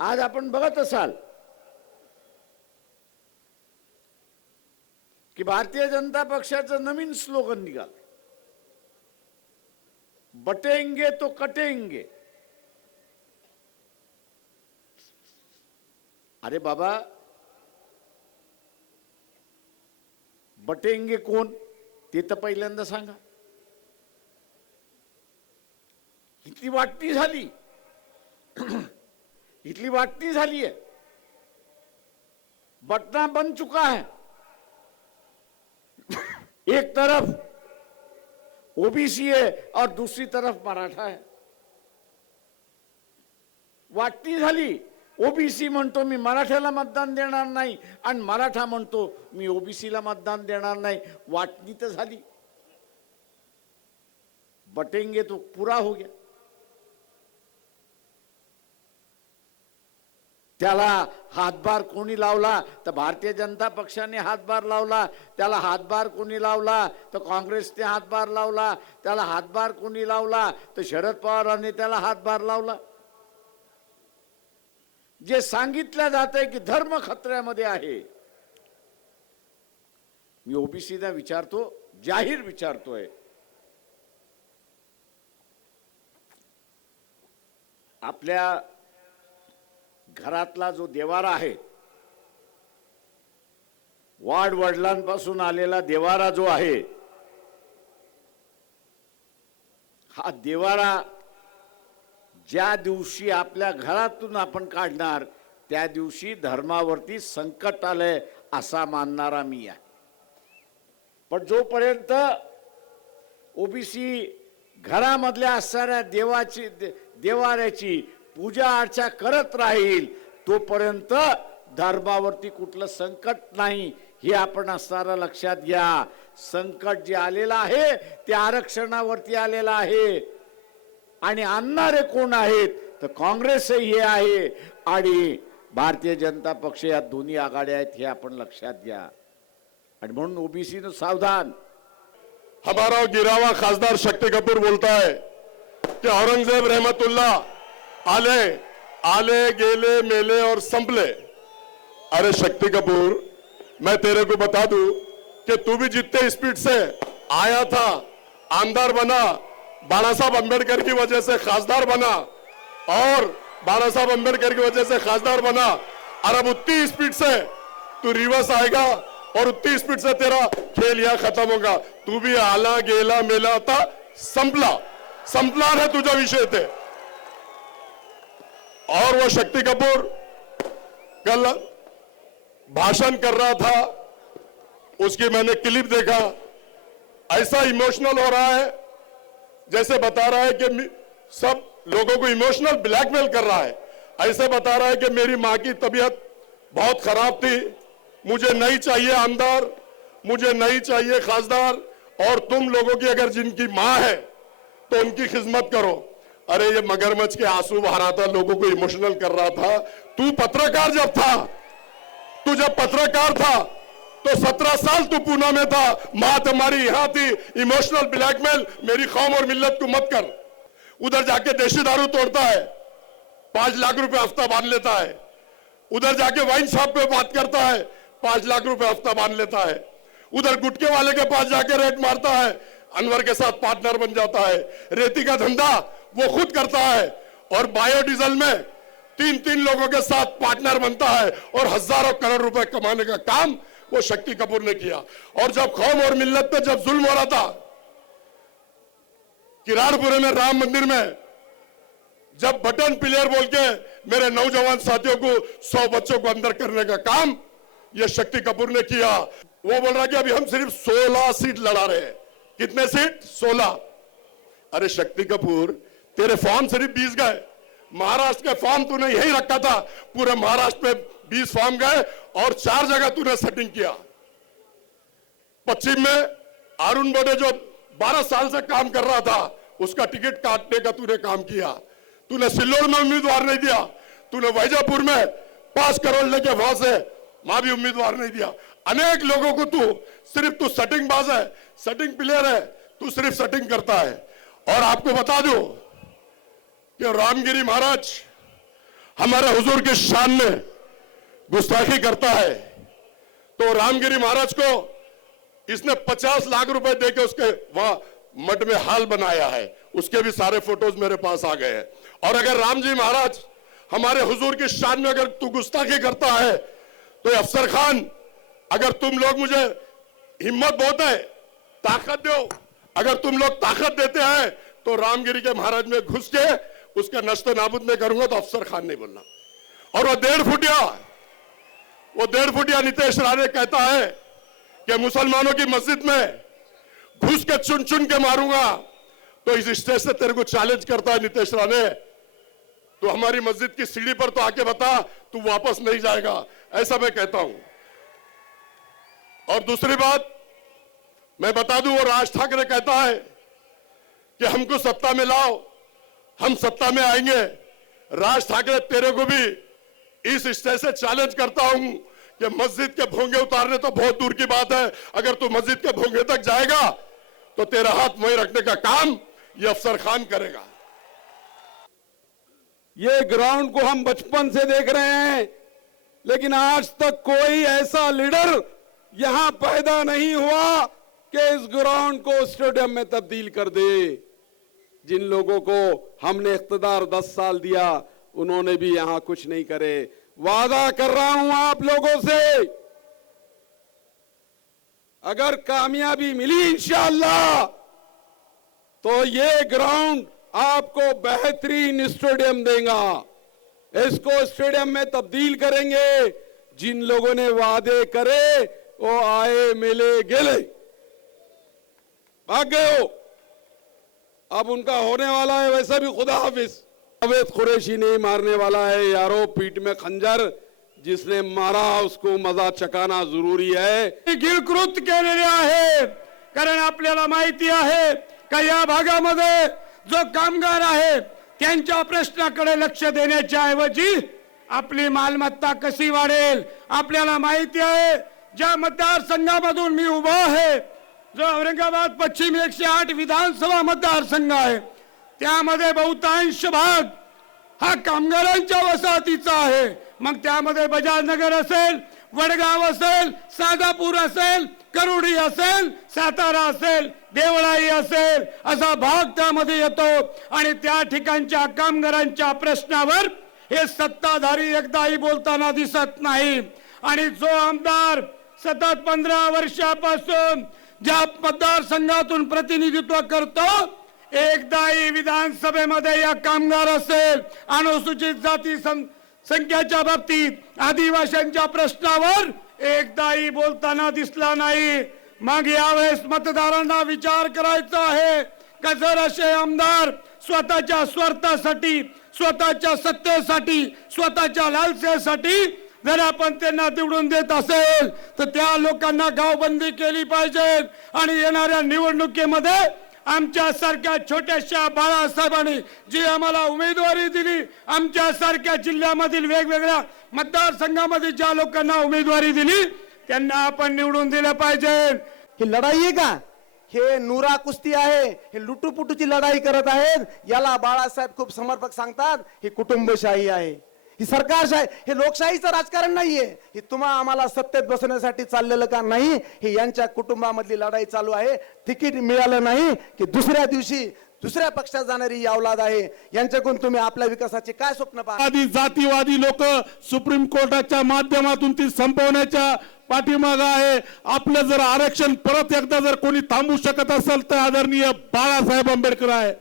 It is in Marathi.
आज आपण बघत असाल की भारतीय जनता पक्षाचं नवीन स्लोगन निघाल, बटेंगे तो कटेंगे। अरे बाबा, बटेंगे कोण ते तर पहिल्यांदा सांगा। इतली वाटणी झाली इतली वाटणी झाली है, बटना बन चुका है। एक तरफ ओबीसी है और दूसरी तरफ मराठा है। वाटणी झाली, ओबीसी म्हणतो मी मराठ्याला मतदान देणार नाही आणि मराठा म्हणतो मी ओबीसीला मतदान देणार नाही। वाटणी तर झाली, बटेंगे तो पूरा हो गया। त्याला हातभार कोणी लावला तर भारतीय जनता पक्षाने हातभार लावला, त्याला हातभार कोणी लावला तर काँग्रेसने हातभार लावला, त्याला हातभार कोणी लावला तर शरद पवारांनी त्याला हातभार लावला। जे सांगितलं जातंय की धर्म खतऱ्यामध्ये आहे, मी ओबीसीला विचारतो, जाहीर विचारतोय, आपल्या घरातला जो देवारा आहे, वाड वडिलांपासून आलेला देवारा जो आहे, हा देवारा ज्या दिवशी आपल्या घरातून आपण काढणार त्या दिवशी धर्मावरती संकट आलंय असा मानणारा मी आहे। पण जोपर्यंत ओबीसी घरामधल्या असणाऱ्या देवाऱ्याची पूजा अर्चा करत राहील तोपर्यंत धर्मावरती कुठलं संकट नाही, हे आपण असणारा लक्षात घ्या। संकट जे आलेलं आहे ते आरक्षणावरती आलेलं आहे आणि आणणारे कोण आहेत तर काँग्रेसही हे आहे आणि भारतीय जनता पक्ष, या दोन्ही आघाड्या आहेत, हे आपण लक्षात घ्या। आणि म्हणून ओबीसीनं सावधान। हमारा गिरावा खासदार शक्ति कपूर बोलता है कि औरंगजेब रहमतुल्लाह आले आले गेले मेले और संभले। अरे शक्ति कपूर, मैं तेरे को बता दूं कि तू भी जितने स्पीड से आया था, आमदार बना, बाला साहब अंबेडकर की वजह से खासदार बना और बाला साहब अंबेडकर की वजह से खासदार बना, और अब उतनी स्पीड से तू रिवर्स आएगा और उतनी स्पीड से तेरा खेल यहां खत्म होगा। तू भी आला गेला मेला था, संपला संपला है तुझा विषय थे। और वो शक्ति कपूर कल भाषण कर रहा था, उसकी मैंने क्लिप देखा, ऐसा इमोशनल हो रहा है जैसे बता रहा है कि सब लोगों को इमोशनल ब्लैकमेल कर रहा है। ऐसे बता रहा है कि मेरी मां की तबीयत बहुत खराब थी, मुझे नहीं चाहिए आमदार, मुझे नहीं चाहिए खासदार, और तुम लोगों की अगर जिनकी मां है तो उनकी खिदमत करो। अरे ये मगरमच्छ के आंसू बहा रहा था, लोगों को इमोशनल कर रहा था। तू पत्रकार जब था, तू जब पत्रकार था तो 17 साल तू पूना में था, मां तुम्हारी यहां थी। इमोशनल ब्लैकमेल मेरी कौम और मिल्लत को मत कर। उधर जाके देशी दारू तोड़ता है, 5 लाख रुपए हफ्ता बांध लेता है। उधर जाके वाइन शॉप पे बात करता है, 5 लाख रुपए हफ्ता बांध लेता है। उधर गुटके वाले के पास जाके रेट मारता है, अनवर के साथ पार्टनर बन जाता है। रेती का धंधा वो खुद करता है और बायोडीजल में 3-3 लोगों के साथ पार्टनर बनता है और हजारों करोड़ रुपए कमाने का काम वो शक्ति कपूर ने किया। और जब कौम और मिल्लत पे जब जुल्म हो रहा था, किराड़पुरे में राम मंदिर में जब बटन प्लेयर बोल के मेरे नौजवान साथियों को 100 बच्चों को अंदर करने का काम ये शक्ति कपूर ने किया। वो बोल रहा कि अभी हम सिर्फ 16 सीट लड़ा रहे हैं। कितने सीट? 16। अरे शक्ति कपूर, तेरे फॉर्म सिर्फ 20 गए। महाराष्ट्र के फॉर्म तूने यही रखा था, पूरे महाराष्ट्र में 20 फॉर्म गए और 4 जगह तूने सेटिंग किया। पश्चिम में अरुण बोडे जो 12 साल से काम कर रहा था, उसका टिकट काटने का तूने काम किया। तूने सिल्लोड में उम्मीदवार नहीं दिया, तूने वैजापुर में 5 करोड़ लेके वहां से वहां भी उम्मीदवार नहीं दिया। अनेक लोगों को तू सेटिंग बाज है, सेटिंग प्लेयर है, तू सिर्फ सेटिंग करता है। और आपको बता दूं कि रामगिरी महाराज हम हमारे हुजूर की शान में गुस्ताखी करता है, तो रामगिरी महाराज को इसने 50 लाख रुपए देके उसके वहां मठ में हाल बनाया है। उसके भी सारे फोटोज मेरे पास आ गए हैं। और अगर राम जी महाराज हमारे हुजूर की शान में अगर तू गुस्ताखी करता है, तो अफसर खान, अगर तुम लोग मुझे हिम्मत बहुत है, ताकत दो, अगर तुम लोग ताकत देते हैं तो रामगिरी के महाराज में घुस के उसका नष्ट नाबूद नहीं करूंगा, तो अफसर खान नहीं बोलना। और वो 1.5 फुटिया नीतीश राणे कहता है कि मुसलमानों की मस्जिद में घुस के चुन चुन के मारूंगा, तो इस स्टेज से तेरे को चैलेंज करता है नीतीश राणे, तो हमारी मस्जिद की सीढ़ी पर तो आके बता, तू वापस नहीं जाएगा, ऐसा मैं कहता हूं। और दूसरी बात मैं बता दूं, वो राज ठाकरे कहता है कि हमको सत्ता में लाओ, हम सत्ता में आएंगे। राज ठाकरे, तेरे को भी इस स्टेज से चैलेंज करता हूं कि मस्जिद के भोंगे उतारने तो बहुत दूर की बात है, अगर तू मस्जिद के भोंगे तक जाएगा तो तेरा हाथ वहीं रखने का काम ये अफसर खान करेगा। ये ग्राउंड को हम बचपन से देख रहे हैं, लेकिन आज तक कोई ऐसा लीडर यहां पैदा नहीं हुआ कि इस ग्राउंड को स्टेडियम में तब्दील कर दे। जिन लोगों को हमने इख्तिदार 10 साल दिया, उन्होंने भी यहां कुछ नहीं करे। वादा कर रहा हूं आप लोगों से, अगर कामयाबी मिली इंशाअल्लाह, तो ये ग्राउंड आपको बेहतरीन स्टेडियम देगा। इसको स्टेडियम में तब्दील करेंगे। जिन लोगों ने वादे करे वो आए मिले गेले, भाग गए हो। अब उनका होने वाला है, वैसा भी खुदा हाफिज। जावेद कुरैशी नहीं मारने वाला है यारो, पीठ में खंजर जिसने मारा उसको मजा चकाना जरुरी आहे। गिळकृत केलेले आहे, कारण आपल्याला माहिती आहे का या भागामध्ये जो कामगार आहे त्यांच्या प्रश्नाकडे लक्ष देण्याच्या ऐवजी आपली मालमत्ता कशी वाढेल। आपल्याला माहिती आहे ज्या मतदारसंघामधून मी उभा आहे, जो औरंगाबाद पश्चिम 108 विधानसभा मतदारसंघ आहे, त्यामध्ये बहुतांश भाग हा कामगारांच्या वसाहतीचा आहे। मग त्यामध्ये बजाजनगर असेल, वडगाव असेल, सादापूर असेल, करुडी असेल, सातारा असेल, देवळाई असेल, असा भाग त्यामध्ये येतो। आणि त्या ठिकाणच्या कामगारांच्या प्रश्नावर हे सत्ताधारी एकदाही बोलताना दिसत नाही। आणि जो आमदार सतत 15 वर्षापासून ज्या मतदारसंघातून प्रतिनिधित्व करतो, एकदाही विधानसभेमध्ये या कामगार असेल, अनुसूचित जाती संख्याच्या बाबतीत, आदिवासींच्या प्रश्नावर एकदाही बोलताना दिसला नाही। मग यावेळेस मतदारांना विचार करायचा आहे का जर असे आमदार स्वतःच्या स्वार्थासाठी, स्वतःच्या सत्तेसाठी, स्वतःच्या लालसेसाठी जर आपण त्यांना निवडून देत असेल, तर त्या लोकांना गावबंदी केली पाहिजे। आणि येणाऱ्या निवडणुकीमध्ये आमच्या सारख्या छोट्याशा बाळासाहेबांनी जी आम्हाला उमेदवारी दिली, आमच्या सारख्या जिल्ह्यामधील वेगवेगळ्या मतदारसंघामध्ये ज्या लोकांना उमेदवारी दिली, त्यांना आपण निवडून दिलं पाहिजे। ही लढाई आहे का? हे नुरा कुस्ती आहे, हे लुटूपुटूची लढाई करत आहेत। याला बाळासाहेब खूप समर्पक सांगतात, ही कुटुंबशाही आहे, ही सरकारशाही, हे लोकशाहीचं राजकारण नाहीये। ही तुम्हा आम्हाला सत्तेत बसवण्यासाठी चाललेलं का नाही, ही यांच्या कुटुंबामधली लढाई चालू आहे। तिकीट मिळालं नाही की दुसऱ्या दिवशी दुसऱ्या पक्षात जाणारी औलाद आहे, यांच्याकडून तुम्ही आपल्या विकासाचे काय स्वप्न पाहता? आधी जातीवादी लोक सुप्रीम कोर्टाच्या माध्यमातून ती संपवण्याच्या पाठीमागे आहे। आपलं जर आरक्षण परत एकदा जर कोणी थांबवू शकत असेल तर आदरणीय बाळासाहेब आंबेडकर आहे।